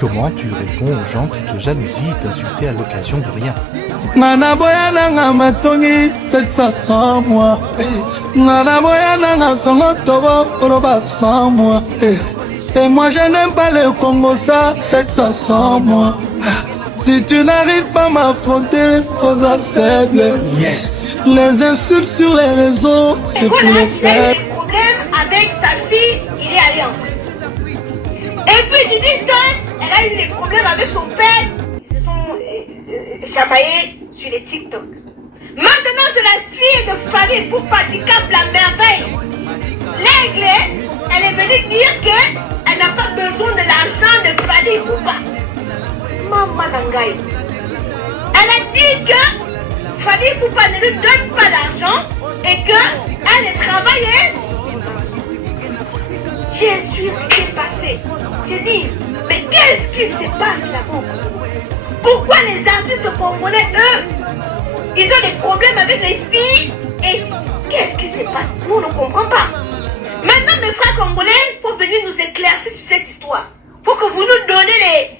Comment tu réponds aux gens qui te jalousient et t'insultent à l'occasion de rien? Nana boyananga matongi 700 mois. Nana boyananga songo tobo koloba 100 mois. Et moi je n'aime pas le Congo, ça 700 mois. Si tu n'arrives pas à m'affronter, trop faible. Yes. Les insultes sur les réseaux, c'est pour les faibles. Le problème avec sa fille, il est allé en fait. Et puis du distance, elle a eu des problèmes avec son père. Ils se sont chamaillés sur les TikTok. Maintenant, c'est la fille de Fally Ipupa qui capte la merveille. L'aigle, elle est venue dire qu'elle n'a pas besoin de l'argent de Fally Ipupa. Maman Nangaï. Elle a dit que Fally Ipupa ne lui donne pas d'argent et qu'elle travaillait. J'ai su ce qui est passé. J'ai dit, mais qu'est-ce qui se passe là-bas? Pourquoi les artistes congolais, eux, ils ont des problèmes avec les filles? Et qu'est-ce qui se passe? Nous, on ne comprend pas. Maintenant, mes frères congolais, il faut venir nous éclaircir sur cette histoire. Il faut que vous nous donnez les...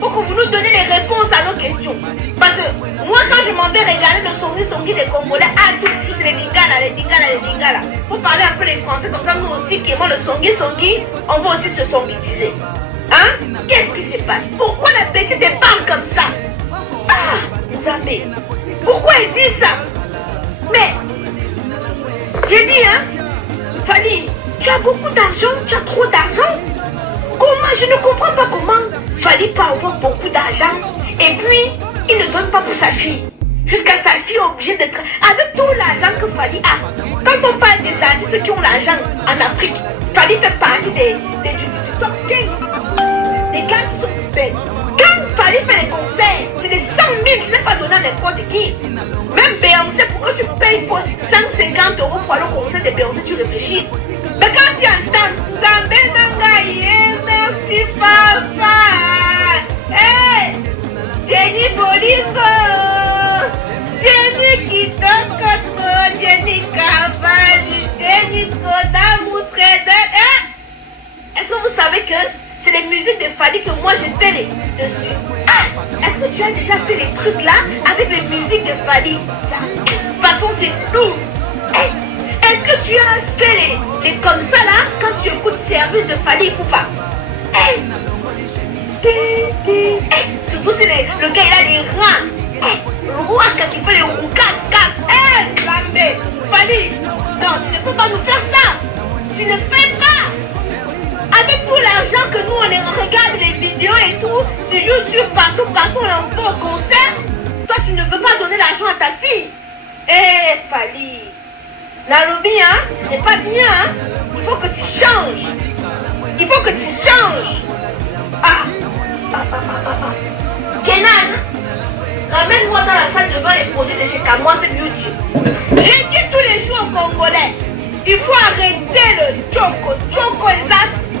faut que vous nous donnez les réponses à nos questions. Parce que moi, quand je m'en vais regarder le songi des Congolais, tous les dingala. Faut parler un peu les Français, comme ça nous aussi qui aimons le songi, on va aussi se songitiser. Hein? Qu'est-ce qui se passe? Pourquoi la petite parle comme ça? Ah, Zambé. Pourquoi elle dit ça? Mais, j'ai dit, hein, Fally, tu as beaucoup d'argent, tu as trop d'argent. Comment? Je ne comprends pas comment Fally peut avoir beaucoup d'argent et puis il ne donne pas pour sa fille. Jusqu'à sa fille est obligée d'être... Avec tout l'argent que Fally a. Quand on parle des artistes qui ont l'argent en Afrique, Fally fait partie du top 15. Des gars qui sont belles. Quand Fally fait les concerts, c'est des 100 000, ce n'est pas donné à n'importe qui. Même Beyoncé, pourquoi tu payes pour 150 € pour aller au concert de Beyoncé, tu réfléchis. Mais quand tu entends Zambé Nangaïe, merci papa. Hey, Jenny Bolingo, Jenny Kitoko, Jenny Cavalli, Jenny Koda Moutreda. Est-ce que vous savez que c'est les musiques de Fally que moi je fais les dessus? Ah, est-ce que tu as déjà fait les trucs là avec les musiques de Fally? De toute façon, c'est lourd. Hey, est-ce que tu as fait les comme ça là quand tu écoutes Service de Fally Ipupa? Hey. Hey. Surtout si le gars il a les reins. Hey. Le roi qui fait les roucas. Hey, Zambé. Fally, non, tu ne peux pas nous faire ça. Tu ne fais pas. Avec tout l'argent que nous on regarde les vidéos et tout, sur YouTube, partout, on va au concert. Toi tu ne veux pas donner l'argent à ta fille. Eh, Fally. Nalobi, hein, ce n'est pas bien, hein. Il faut que tu changes. Il faut que tu changes. Kenan, ramène-moi dans la salle de bain les produits de chez Kamwa, c'est YouTube. J'ai dit tous les jours aux Congolais, il faut arrêter le choco. Choco est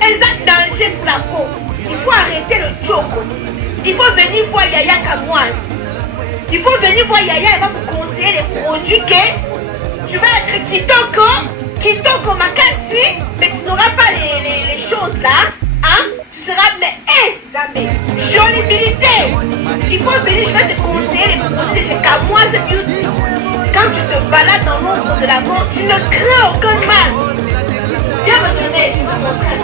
un danger pour la peau. Il faut arrêter le choco. Il faut venir voir Yaya Kamwa. Il faut venir voir Yaya, elle va vous conseiller les produits que tu vas être Kitoko Makasi, mais tu n'auras pas les choses là, hein? Tu seras, mais Zambé, jolibilité. Il faut venir, je vais te conseiller les produits de chez Kamwa Beauty. Quand tu te balades dans l'ombre de la mort, tu ne crains aucun mal. Viens me donner, je vais te montrer.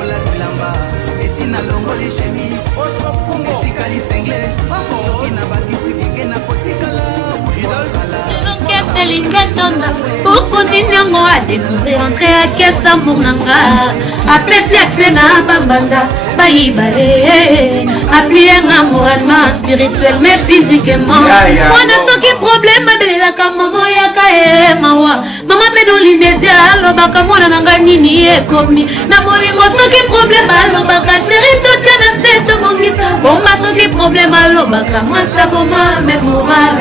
Pourquoi ninyango a découvert entrer à caisse amour nanga apesi accès na bambanda baïbae appuyer moralement spirituellement mais physiquement mwana soki problème abelelaka momo yaka mawa mama pe dans l'immédiat alobaka mwana nanga nini ekomi na molingo soki problème alobaka chéri totia na se tobongisa bomba soki problème alobaka mwasta boma me moral